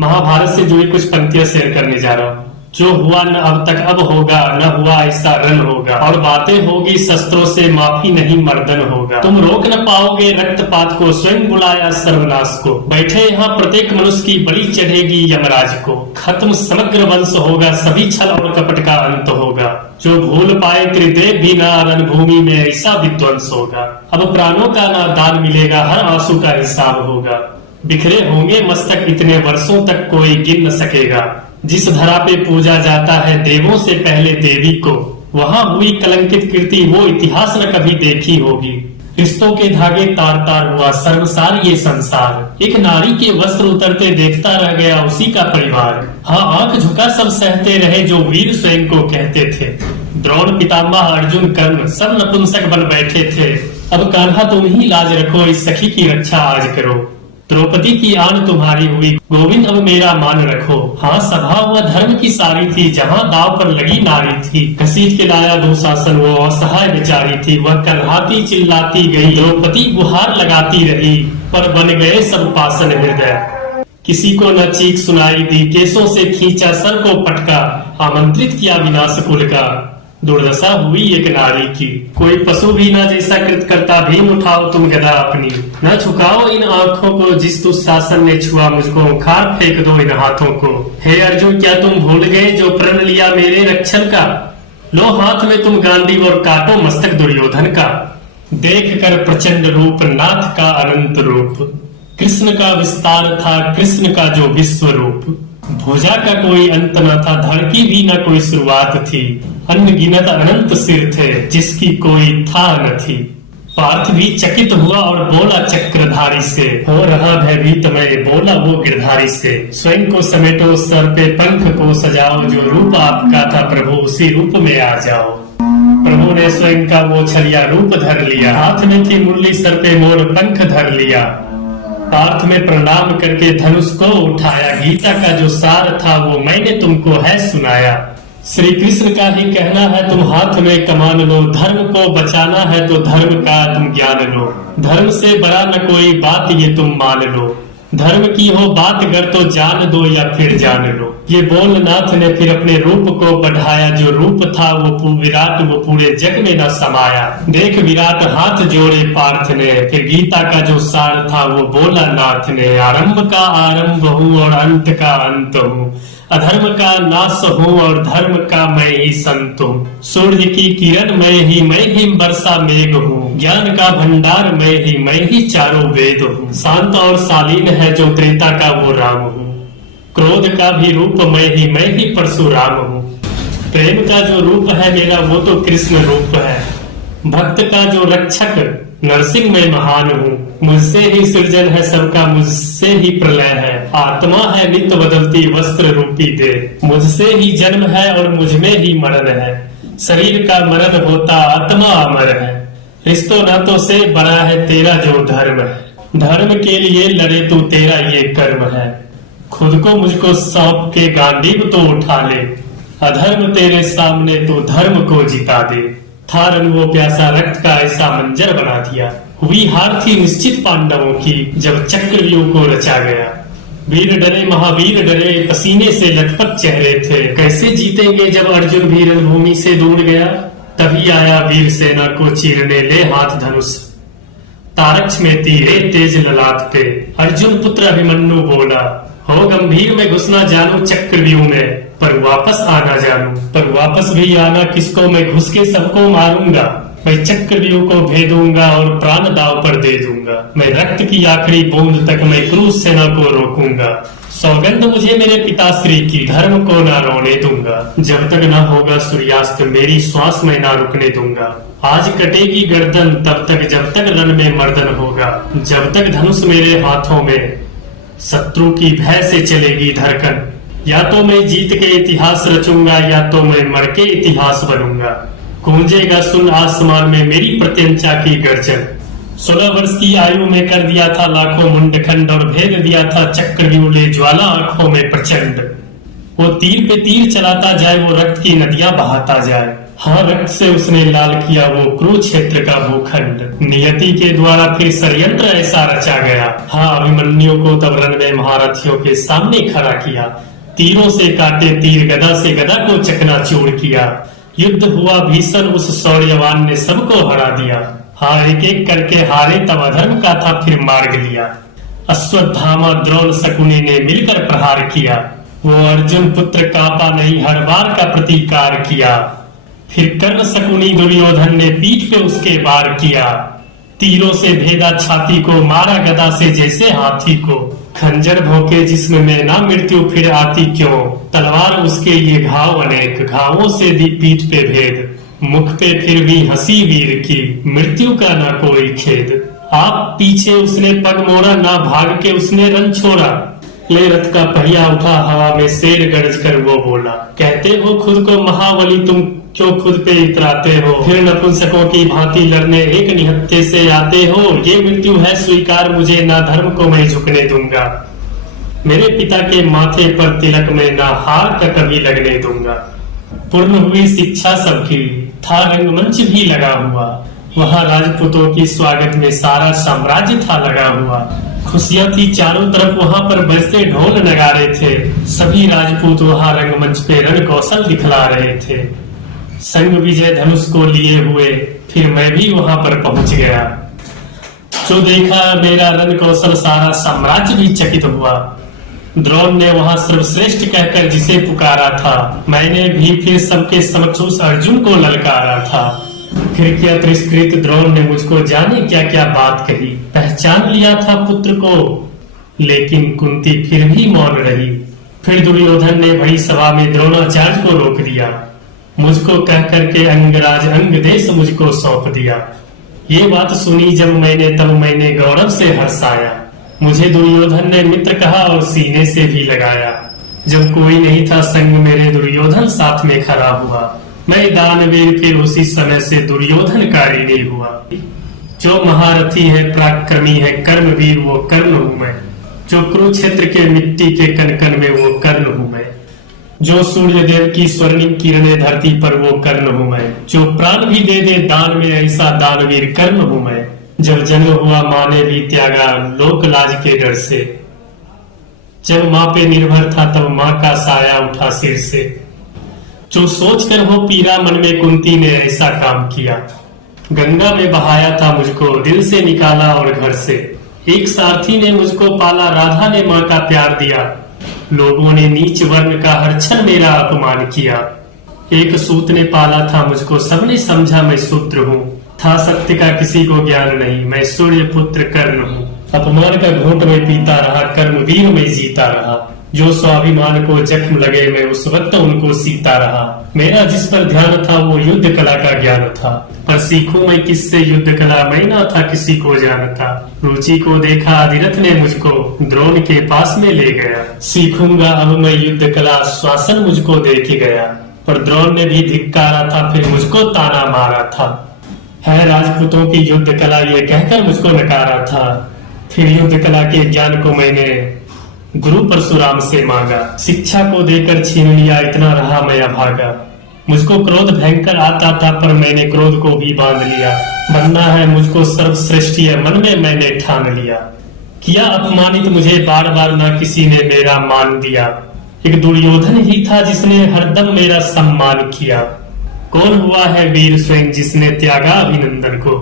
महाभारत से जुड़ी कुछ पंक्तियां शेयर करने जा रहा हूँ। जो हुआ न अब तक अब होगा, न हुआ ऐसा रन होगा, और बातें होगी शस्त्रों से, माफी नहीं मर्दन होगा। तुम रोक न पाओगे रक्तपात को, स्वयं बुलाया सर्वनाश को। बैठे यहाँ प्रत्येक मनुष्य की बलि चढ़ेगी यमराज को। खत्म समग्र वंश होगा, सभी छल और कपट का अंत होगा। जो भूल पाए त्रिदेव भी ना, रणभूमि में ऐसा विध्वंस होगा। अब प्राणों का ना दान मिलेगा, हर आंसू का हिसाब होगा। बिखरे होंगे मस्तक इतने वर्षों तक कोई गिन न सकेगा। जिस धरा पे पूजा जाता है देवों से पहले देवी को, वहां हुई कलंकित कीर्ति वो इतिहास न कभी देखी होगी। रिश्तों के धागे तार तार हुआ सर्वसार ये संसार। एक नारी के वस्त्र उतरते देखता रह गया उसी का परिवार। हाँ, आंख झुका सब सहते रहे जो वीर स्वयं को कहते थे। द्रोण, पितामह, अर्जुन, कर्ण सब नपुंसक बन बैठे थे। अब कान्हा तुम ही लाज रखो, इस सखी की रक्षा आज करो। द्रौपदी की आन तुम्हारी हुई, गोविंद अब मेरा मान रखो। हाँ, सभा वह धर्म की सारी थी, जहाँ दाव पर लगी नारी थी। घसीट के लाया दुशासन, वो असहाय बेचारी थी। वह करहाती चिल्लाती गई, द्रौपदी गुहार लगाती रही। पर बन गए सब पाषाण हृदय, किसी को न चीख सुनाई दी। केसों से खींचा, सर को पटका, आमंत्रित किया विनाश कुल का। दुर्दशा हुई एक नारी की, कोई पशु भी ना जैसा कृत करता। भीम उठाओ तुम गदा अपनी, न झुकाओ इन आंखों को। जिस दुशासन ने छुआ मुझको, खार फेंक दो इन हाथों को। हे अर्जुन, क्या तुम भूल गए जो प्रण लिया मेरे रक्षण का। लो हाथ में तुम गांडीव और काटो मस्तक दुर्योधन का। देख कर प्रचंड रूप नाथ का अनंत रूप, कृष्ण का विस्तार था कृष्ण का जो विश्व रूप। भुजा का कोई अंत न था, धड़ की भी न कोई शुरुआत थी। अनगिनत अनंत सिर थे, जिसकी कोई था न थी। पार्थ भी चकित हुआ और बोला चक्रधारी से, हो रहा भयभीत मैं, बोला वो गिरधारी से। स्वयं को समेटो, सर पे पंख को सजाओ, जो रूप आपका था प्रभु उसी रूप में आ जाओ। प्रभु ने स्वयं का वो छलिया रूप धर लिया, हाथ में थी मुरली, सर पे मोर पंख धर लिया। पार्थ में प्रणाम करके धनुष को उठाया, गीता का जो सार था वो मैंने तुमको है सुनाया। श्री कृष्ण का ही कहना है तुम हाथ में कमान लो, धर्म को बचाना है तो धर्म का तुम ज्ञान लो। धर्म से बड़ा न कोई बात ये तुम मान लो, धर्म की हो बात अगर तो जान दो या फिर जान लो। ये बोल नाथ ने फिर अपने रूप को बढ़ाया, जो रूप था वो विराट वो पूरे जग में न समाया। देख विराट हाथ जोड़े पार्थ ने, फिर गीता का जो सार था वो बोला नाथ ने। आरंभ का आरंभ हूँ और अंत का अंत हूँ, अधर्म का नाश हूँ और धर्म का मैं ही संत हूँ। सूर्य की किरण मैं ही वर्षा मेघ हूँ, ज्ञान का भंडार मैं ही चारों वेद हूँ। शांत और शालीन है जो त्रेता का वो राम हूँ, क्रोध का भी रूप मैं ही परशुराम हूँ। प्रेम का जो रूप है मेरा वो तो कृष्ण रूप है, भक्त का जो रक्षक नरसिंह मैं महान हूँ। मुझसे ही सृजन है सबका, मुझसे ही प्रलय है। आत्मा है नित्य बदलती वस्त्र रूपी दे, मुझसे ही जन्म है और मुझ में ही मरण है। शरीर का मरण होता आत्मा अमर है, रिश्तों नातों से बड़ा है तेरा जो धर्म है। धर्म के लिए लड़े तू तेरा ये कर्म है, खुद को मुझको सौंप के गांडीव तो उठा ले। अधर्म तेरे सामने तो धर्म को जिता दे। था रन वो प्यासा रक्त का ऐसा मंजर बना दिया, हुई हार थी निश्चित पांडवों की जब चक्रव्यूह को रचा गया। वीर डरे महावीर डरे, पसीने से लथपथ चेहरे थे। कैसे जीतेंगे जब अर्जुन भी रणभूमि से दूर गया। तभी आया वीर सेना को चीरने, ले हाथ धनुष तारक्ष में तीरे तेज ललाट पे। अर्जुन पुत्र अभिमन्यु बोला, हो गंभीर में घुसना जानू चक्रव्यूह में, पर वापस आना जानू। पर वापस भी आना किसको, मैं घुस के सबको मारूंगा। मैं चक्रव्यूह को भेदूंगा और प्राण दाव पर दे दूंगा। मैं रक्त की आखिरी बूंद तक मैं क्रूस सेना को रोकूंगा। सौगंध मुझे मेरे पिताश्री की, धर्म को ना रोने दूंगा। जब तक ना होगा सूर्यास्त मेरी श्वास में ना रुकने दूंगा। आज कटेगी गर्दन तब तक जब तक रण में मर्दन होगा। जब तक धनुष मेरे हाथों में शत्रु की भय से चलेगी धड़कन। या तो मैं जीत के इतिहास रचूंगा या तो मैं मर के इतिहास बनूंगा। गूंजेगा सुन आसमान में मेरी प्रत्यंचा की गर्जन। 16 वर्ष की आयु में कर दिया था लाखों मुंडखंड और भेद दिया था चक्रव्यूह ले ज्वाला आंखों में प्रचंड। वो तीर पे तीर चलाता जाए, वो रक्त की नदियां बहाता जाए। हाँ, रक्त से उसने लाल किया वो कुरुक्षेत्र का भूखंड। नियति के द्वारा फिर षड्यंत्र ऐसा रचा गया। हाँ, अभिमन्यु को तब रण में महारथियों के सामने खड़ा किया। तीरों से काटे तीर, गदा से गदा को चकनाचूर किया। युद्ध हुआ भीषण, उस शौर्यवान ने सबको हरा दिया। हाँ, एक एक करके हारे तब अधर्म का था फिर मार्ग लिया। अश्वत्थामा द्रोण शकुनि ने मिलकर प्रहार किया। वो अर्जुन पुत्र कापा नहीं, हर बार का प्रतिकार किया। फिर कर्ण शकुनि दुर्योधन ने पीठ पे उसके वार किया। तीरों से भेदा छाती को, मारा गदा से जैसे हाथी को। खंजर भोंके जिस्म में ना मृत्यु फिर आती क्यों, तलवार उसके ये घाव अनेक, घावों से दी पीठ पे भेद। मुख पे फिर भी हंसी वीर की, मृत्यु का ना कोई खेद। आप पीछे उसने पग मोड़ा, ना भाग के उसने रन छोड़ा। ले रथ का पहिया उठा, हवा में शेर गरज कर वो बोला, कहते हो खुद को महाबली, तुम क्यों खुद पे इतराते हो। फिर नपुंसकों की भांति लड़ने एक निहत्थे से आते हो। ये मृत्यु है स्वीकार मुझे, ना धर्म को मैं झुकने दूंगा। मेरे पिता के माथे पर तिलक में ना हार का कभी लगने दूंगा। पूर्ण हुई शिक्षा सबकी, था रंगमंच भी लगा हुआ। वहां राजपूतों की स्वागत में सारा साम्राज्य था लगा हुआ। खुशियां थी चारों तरफ, वहां पर बजते ढोल नगारे थे। सभी राजपूत वहां रंगमंच पे रण कौशल दिखला रहे थे। संग विजय धनुष को लिए हुए फिर मैं भी वहां पर पहुंच गया। जो देखा मेरा रण कौशल, सारा साम्राज्य भी चकित हुआ। द्रोण ने वहां सर्वश्रेष्ठ कहकर जिसे पुकारा था, मैंने भी फिर सबके समक्ष उस अर्जुन को ललकारा था। फिर क्या तिरस्कृत द्रोण ने मुझको जाने क्या क्या बात कही। पहचान लिया था पुत्र को, लेकिन कुंती फिर भी मौन रही। फिर दुर्योधन ने बड़ी सभा में द्रोणाचार्य को रोक दिया। मुझको कह करके अंगराज अंग देश मुझको सौंप दिया। ये बात सुनी जब मैंने, तब मैंने गौरव से हर्षाया। मुझे दुर्योधन ने मित्र कहा और सीने से भी लगाया। जब कोई नहीं था संग मेरे, दुर्योधन साथ में खड़ा हुआ। मैं दानवीर फिर उसी समय से दुर्योधनकारी नहीं हुआ। जो महारथी है पराक्रमी है कर्मवीर, वो कर्ण हूं मैं। जो कुरुक्षेत्र के मिट्टी के कनकन में, वो कर्ण हूं मैं। जो सूर्य देव की स्वर्णिम किरणें धरती पर, वो कर्ण हूं मैं। जो प्राण भी दे दे दान में, ऐसा दानवीर कर्ण हूं मैं। जब जन्म हुआ माँ ने भी त्यागा लोक लाज के डर से। जब माँ पे निर्भर था तब माँ का साया उठा सिर से। जो सोच कर हो पीरा मन में, कुंती ने ऐसा काम किया। गंगा में बहाया था मुझको, दिल से निकाला और घर से। एक सारथी ने मुझको पाला, राधा ने माँ का प्यार दिया। लोगों ने नीच वर्ण का हर क्षण मेरा अपमान किया। एक सूत ने पाला था मुझको, सबने समझा मैं शूद्र हूँ। था सत्य का किसी को ज्ञान नहीं, मैं सूर्य पुत्र कर्ण हूँ। अपमान का घूंट में पीता रहा, कर्मवीर में जीता रहा। जो स्वाभिमान को जख्म लगे मैं उस वक्त उनको सीता रहा। मेरा जिस पर ध्यान था वो युद्ध कला का ज्ञान था। पर सीखूं मैं किससे युद्ध कला, मैं ना था किसी को जानता। रुचि को देखा अधिरथ ने मुझको, द्रोण के पास में ले गया। सीखूंगा अब मैं युद्ध कला, श्वासन मुझको दे के गया। पर द्रोण ने भी धिक्कारा था, फिर मुझको ताना मारा था। है राजपूतों की युद्ध कला, ये कहकर मुझको नकारा था। फिर युद्ध कला के ज्ञान को मैंने गुरु परशुराम से मांगा। शिक्षा को देकर छीन लिया, इतना रहा मैं अभागा। मुझको क्रोध भयंकर आता था, पर मैंने क्रोध को भी बांध लिया। बनना है मुझको सर्वश्रेष्ठ, मन में मैंने ठान लिया। किया अपमानित मुझे बार बार, ना किसी ने मेरा मान दिया। एक दुर्योधन ही था जिसने हरदम मेरा सम्मान किया। कौन हुआ है वीर स्वयं जिसने त्यागा अभिनंदन को।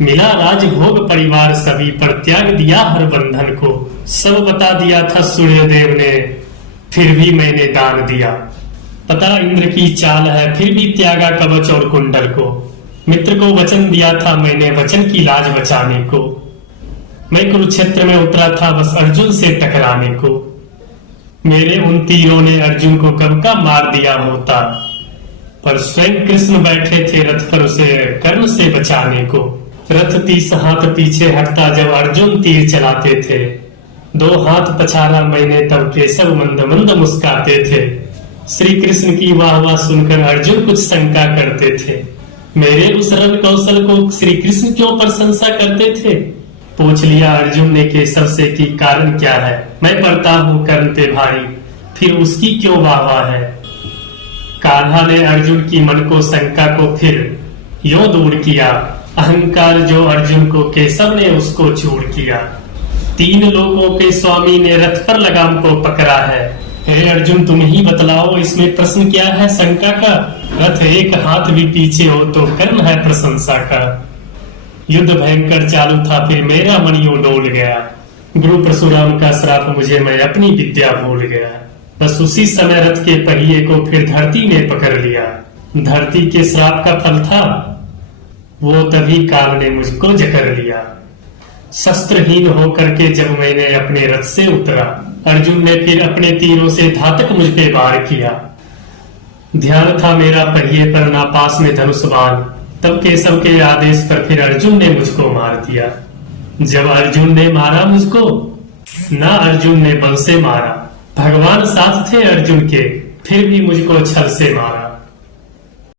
मिला राजभोग परिवार सभी, पर त्याग दिया हर बंधन को। सब बता दिया था सूर्यदेव ने, फिर भी मैंने दान दिया। पता इंद्र की चाल है, फिर भी त्यागा कवच और कुंडल को। मित्र को वचन दिया था मैंने, वचन की लाज बचाने को। मैं कुरुक्षेत्र में उतरा था बस अर्जुन से टकराने को। मेरे उन तीरों ने अर्जुन को कब का मार दिया होता, पर स्वयं कृष्ण बैठे थे रथ पर उसे कर्ण से बचाने को। रथ 30 हाथ पीछे हटता जब अर्जुन तीर चलाते थे। 2 हाथ पछाड़ा मैंने तब केशव मंद मंद मुस्काते थे। श्री कृष्ण की वाह वाह सुनकर अर्जुन कुछ शंका करते थे। मेरे उस रण कौशल को श्री कृष्ण क्यों प्रशंसा करते थे। पूछ लिया अर्जुन ने केशव से कि कारण क्या है। मैं पड़ता हूँ कर्ण पे भारी, फिर उसकी क्यों वाह वाह है। कान्हा ने अर्जुन की मन को शंका को फिर यूं दूर किया, अहंकार जो अर्जुन को केशव ने उसको चूर किया। 3 लोकों के स्वामी ने रथ पर लगाम को पकड़ा है, हे अर्जुन तुम ही बतलाओ इसमें प्रश्न क्या है शंका का। रथ एक हाथ भी पीछे हो तो कर्म है प्रशंसा का। युद्ध भयंकर चालू था फिर मेरा मन यूं डोल गया, गुरु परशुराम का श्राप मुझे मैं अपनी विद्या भूल गया। बस उसी समय रथ के पहिए को फिर धरती ने पकड़ लिया, धरती के श्राप का फल था वो तभी काल ने मुझको जकड़ लिया। शस्त्रहीन होकर के जब मैंने अपने रथ से उतरा, अर्जुन ने फिर अपने तीरों से घातक मुझ पे वार किया। ध्यान था मेरा पहिए पर ना पास में धनुष बाण, तब केशव के आदेश पर फिर अर्जुन ने मुझको मार दिया। जब अर्जुन ने मारा मुझको, ना अर्जुन ने बल से मारा, भगवान साथ थे अर्जुन के, फिर भी मुझको छल से मारा।